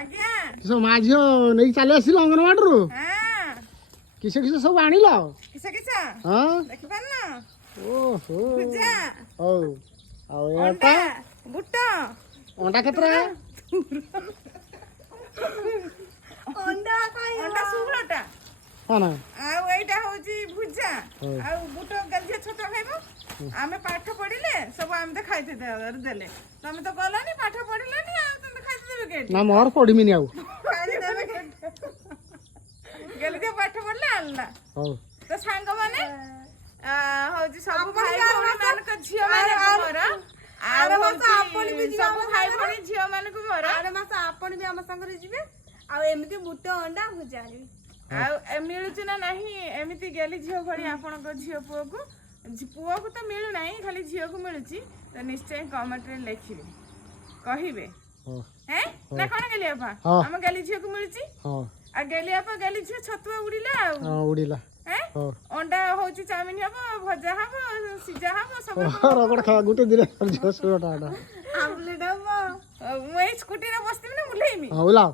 ଆଜ୍ଞା କିସ ମା ଝିଅ ନେଇକି ଚାଲି ଆସିଲ ଅଙ୍ଗନବାଡ଼ିରୁ ହଁ କିସ କିସ ସବୁ ଆଣିଲ? କିସ କିସ ହଁ ଦେଖିପାରୁନ ଓହୋ ଭୁଜା ହଉ ଆଉ ଅଣ୍ଡା ଏଟା ବୁଟ ଅଣ୍ଡା କେତେଟା? ଅଣ୍ଡା ଷୋହଳଟା ହଁ ନା ଆଉ ଏଇଟା ହଉଛି ଭୁଜା ହଉ। ଆଉ ବୁଟ ଗାଲିଆ ଛୋଟ ଖାଇବ ଆମେ ପାଠ ପଢିଲେ ସବୁ ଆମେ ଖାଇତେ ଦେଲେ ତମେ ତ ଗଲନି ପାଠ ପଢିଲନି ଆଉ ତମେ ଖାଇତେ ଦେବେ କେଠି ନା ମୋର ପଢିମିନି ଆଉ ଗେଲିଆ ପାଠ ପଢିଲେ ଆଣିଲା ହଉ ତ ସାଙ୍ଗମାନେ ହଉଛି ସବୁ ଭାଇ ଭଉଣୀ ମାନଙ୍କ ଝିଅ ମାନଙ୍କୁ ମୋର ଆଉ ହଉଛି ସବୁ ଭାଇ ଭଉଣୀ ଝିଅ ମାନଙ୍କୁ ମୋର ଆର ମାସ ଆପଣ ବି ଆମ ସାଙ୍ଗରେ ଯିବେ ଆଉ ଏମିତି ବୁଟ ଅଣ୍ଡା ଭୁଜା ଆଣିବେ ଆଉ ମିଳୁଛି ନା ନାହିଁ ଏମିତି ଗେଲି ଝିଅ ଭଳି ଆପଣଙ୍କ ଝିଅ ପୁଅକୁ ପୁଅକୁ ତ ମିଳୁନାହିଁ ଖାଲି ଝିଅକୁ ମିଳୁଛି ତ ନିଶ୍ଚୟ କମେଣ୍ଟରେ ଲେଖିବେ କହିବେ ହଉ ନା କଣ ଗେଲି ବାପା ହଁ। ଆମ ଗେଲି ଝିଅକୁ ମିଳୁଛି ହଁ ଆଉ ଗେଲି ବାପା ଗେଲି ଝିଅ ଛତୁଆ ଉଡ଼ିଲା ଆଉ ହଁ ଉଡ଼ିଲା ହଉ ଅଣ୍ଡା ହଉଛି ଚାଉମିନ ହବ ଭଜା ହବ ସିଝା ହବ ସବୁ ରଗଡ଼ ଖା ଗୋଟେ ଦିନ ଝିଅ 16 ଟଙ୍କା ଆମ୍ଲେଟ ହବ ମୁଁ ଏଇ ସ୍କୁଟିରେ ବସିଥିବି ନା ବୁଲେଇମି ହଉ ଲାଉ